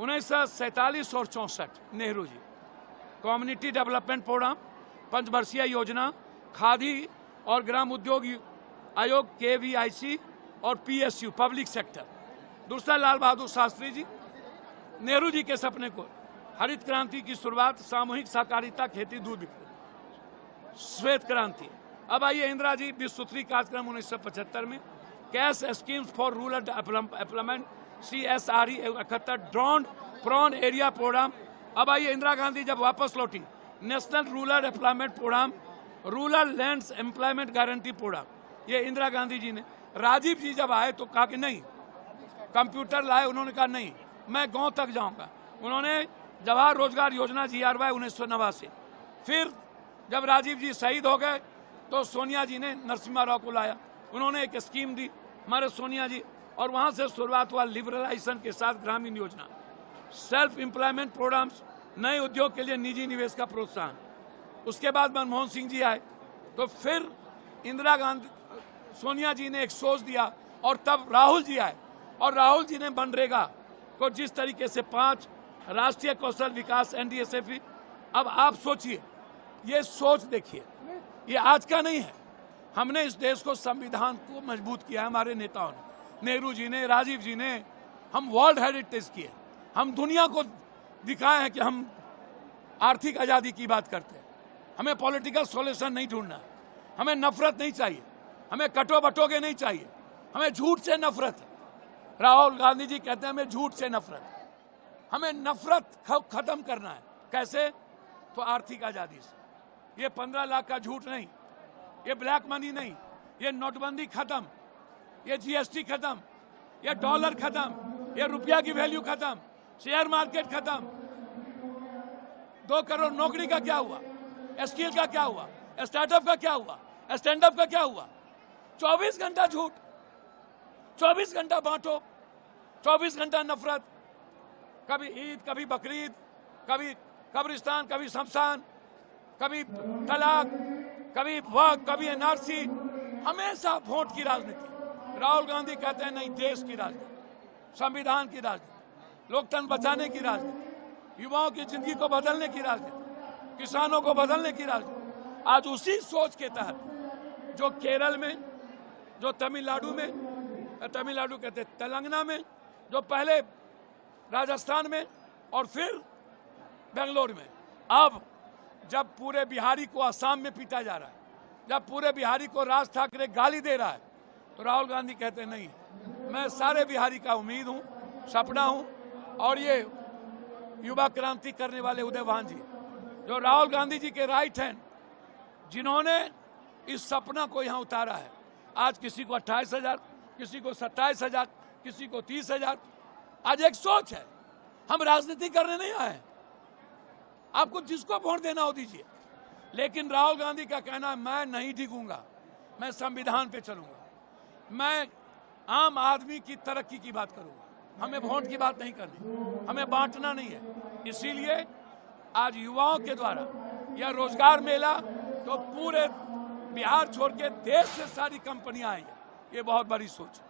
1947 और 64 Nehru ji, community development programme, पंचवर्षीय योजना, खादी और ग्राम उद्योग आयोग KVIC और PSU पब्लिक सेक्टर। दूसरा लाल बहादुर शास्त्री जी, नेहरू जी के सपने को, हरित क्रांति की शुरुआत, सामूहिक सहकारिता, खेती, दूध वितरण, श्वेत क्रांति। अब आइए इंदिरा जी, 20 सूत्री कार्यक्रम 1975 में, cash schemes for rural development, CSRE 71, drought prone area programme. अब आइए इंदिरा गांधी जब वापस लौटी, national rural employment programme, rural lands employment guarantee programme, ये इंदिरा गांधी जी ने। राजीव जी जब आए तो कहा कि नहीं, कंप्यूटर लाए, उन्होंने कहा नहीं मैं गांव तक जाऊंगा। उन्होंने जवाहर रोजगार योजना GRY 1989। फिर जब राजीव जी शहीद हो गए तो सोनिया जी ने नरसिम्हा राव को लाया, उन्होंने एक स्कीम दी हमारे सोनिया जी, और वहां से शुरुआत हुआ लिबरलाइजेशन के साथ Grameen Yojana, self employment programmes, नए उद्योग के लिए निजी निवेश का प्रोत्साहन। उसके बाद मनमोहन सिंह जी आए तो फिर इंदिरा गांधी, सोनिया जी ने एक सोच दिया, और तब राहुल जी आए, और राहुल जी ने मनरेगा को जिस तरीके से 5 राष्ट्रीय कौशल विकास NDSFE। अब आप सोचिए, ये सोच देखिए, ये आज का नहीं है। हमने इस देश को, संविधान को मजबूत किया है हमारे नेताओं ने, नेहरू जी ने, राजीव जी ने। हम वर्ल्ड हेरिटेज किए, हम दुनिया को दिखाए हैं कि हम आर्थिक आज़ादी की बात करते हैं। हमें पॉलिटिकल सॉल्यूशन नहीं ढूंढना, हमें नफरत नहीं चाहिए, हमें कटो बटोगे नहीं चाहिए, हमें झूठ से नफरत है। राहुल गांधी जी कहते हैं हमें झूठ से नफरत, हमें नफरत खत्म करना है। कैसे? तो आर्थिक आज़ादी से। ये 15 लाख का झूठ नहीं, ये ब्लैक मनी नहीं, ये नोटबंदी खत्म, ये GST खत्म, ये डॉलर खत्म, ये रुपया की वैल्यू खत्म, शेयर मार्केट खत्म। 2 करोड़ नौकरी का क्या हुआ? स्किल का क्या हुआ? स्टार्टअप का क्या हुआ? स्टैंड अप का क्या हुआ? 24 घंटा झूठ, 24 घंटा बांटो, 24 घंटा नफरत, कभी ईद, कभी बकरीद, कभी कब्रिस्तान, कभी शमशान, कभी तलाक, कभी वक्त, कभी NRC, हमेशा वोट की राजनीति। राहुल गांधी कहते हैं नहीं, देश की राजनीति, संविधान की राजनीति, लोकतंत्र बचाने की राजनीति, युवाओं की जिंदगी को बदलने की राजनीति, किसानों को बदलने की राजनीति। आज उसी सोच के तहत जो केरल में, जो तमिलनाडु में, तमिलनाडु कहते तेलंगाना में, जो पहले राजस्थान में और फिर बेंगलोर में, अब जब पूरे बिहारी को असम में पीटा जा रहा है, जब पूरे बिहारी को राज ठाकरे गाली दे रहा है, तो राहुल गांधी कहते नहीं, मैं सारे बिहारी का उम्मीद हूं, सपना हूं। और ये युवा क्रांति करने वाले उदय भान जी, जो राहुल गांधी जी के राइट हैंड, जिन्होंने इस सपना को यहां उतारा है। आज किसी को 28,000, किसी को 27,000, किसी को 30,000। आज एक सोच है, हम राजनीति करने नहीं आए, आपको जिसको वोट देना हो दीजिए, लेकिन राहुल गांधी का कहना है मैं नहीं डिगूंगा, मैं संविधान पे चलूंगा, मैं आम आदमी की तरक्की की बात करूंगा, हमें वोट की बात नहीं करनी, हमें बांटना नहीं है। इसीलिए आज युवाओं के द्वारा यह रोजगार मेला, तो पूरे बिहार छोड़ के देश से सारी कंपनियां आई है, ये बहुत बड़ी सोच है।